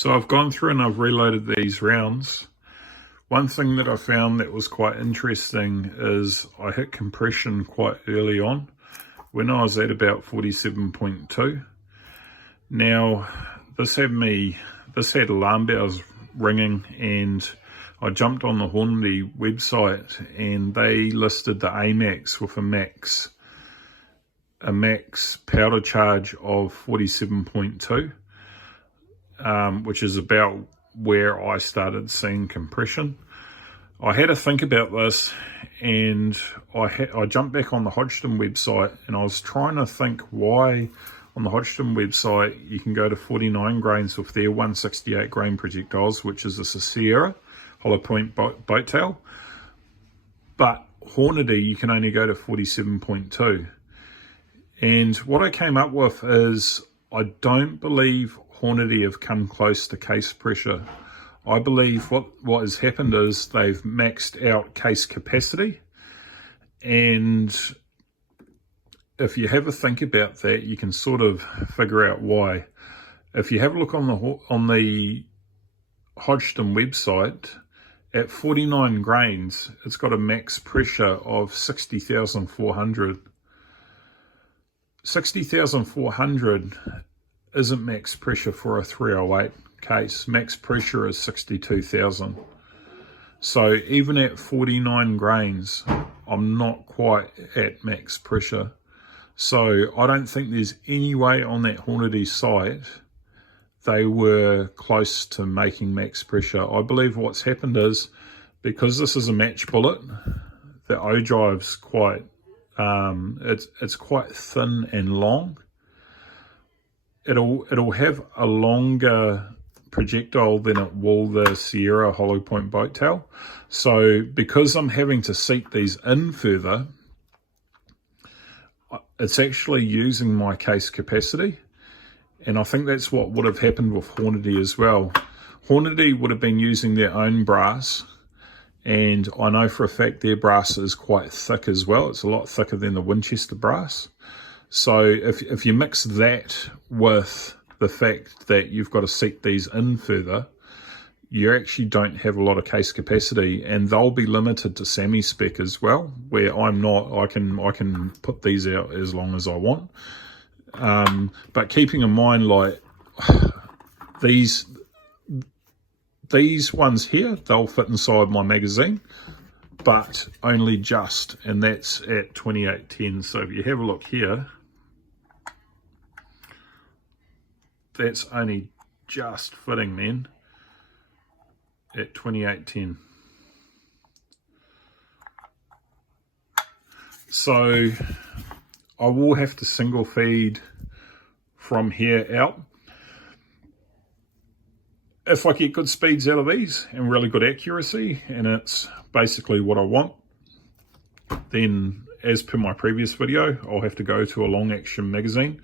So I've gone through and I've reloaded these rounds. One thing that I found that was quite interesting is I hit compression quite early on when I was at about 47.2. Now this had alarm bells ringing, and I jumped on the Hornady website and they listed the AMAX with a max powder charge of 47.2. Which is about where I started seeing compression. I had to think about this, and I jumped back on the Hodgdon website, and I was trying to think why on the Hodgdon website you can go to 49 grains with their 168 grain projectiles, which is a Sierra hollow point boat tail, but Hornady you can only go to 47.2. And what I came up with is I don't believe Hornady have come close to case pressure. I believe what has happened is they've maxed out case capacity, and if you have a think about that, you can sort of figure out why. If you have a look on the Hodgdon website, at 49 grains, it's got a max pressure of 60,400. 60,400 isn't max pressure for a 308 case. Max pressure is 62,000. So even at 49 grains, I'm not quite at max pressure. So I don't think there's any way on that Hornady site they were close to making max pressure. I believe what's happened is, because this is a match bullet, the O-drive's quite, it's quite thin and long. It'll have a longer projectile than it will the Sierra hollow point boat tail. So because I'm having to seat these in further, it's actually using my case capacity. And I think that's what would have happened with Hornady as well. Hornady would have been using their own brass, and I know for a fact their brass is quite thick as well. It's a lot thicker than the Winchester brass. So if you mix that with the fact that you've got to seat these in further, you actually don't have a lot of case capacity, and they'll be limited to semi-spec as well, where I'm not. I can put these out as long as I want. But keeping in mind, like these ones here, they'll fit inside my magazine, but only just, and that's at 2810. So if you have a look here, that's only just fitting then at 2810. So I will have to single feed from here out. If I get good speeds out of these and really good accuracy, and it's basically what I want, then as per my previous video, I'll have to go to a long action magazine,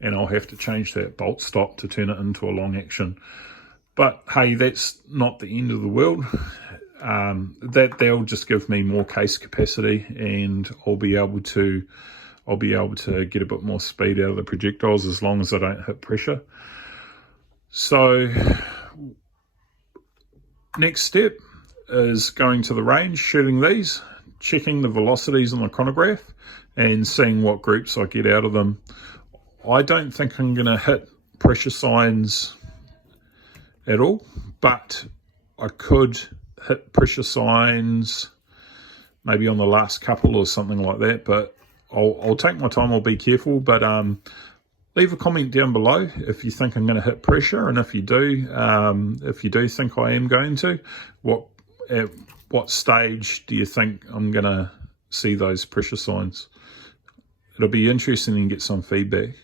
and I'll have to change that bolt stop to turn it into a long action. But hey, that's not the end of the world. That'll just give me more case capacity, and I'll be able to get a bit more speed out of the projectiles as long as I don't hit pressure. So next step is going to the range, shooting these, checking the velocities on the chronograph, and seeing what groups I get out of them. I don't think I'm going to hit pressure signs at all, but I could hit pressure signs maybe on the last couple or something like that, but I'll take my time, I'll be careful. But leave a comment down below if you think I'm going to hit pressure, and if you do think I am going to, at what stage do you think I'm going to see those pressure signs? It'll be interesting to get some feedback.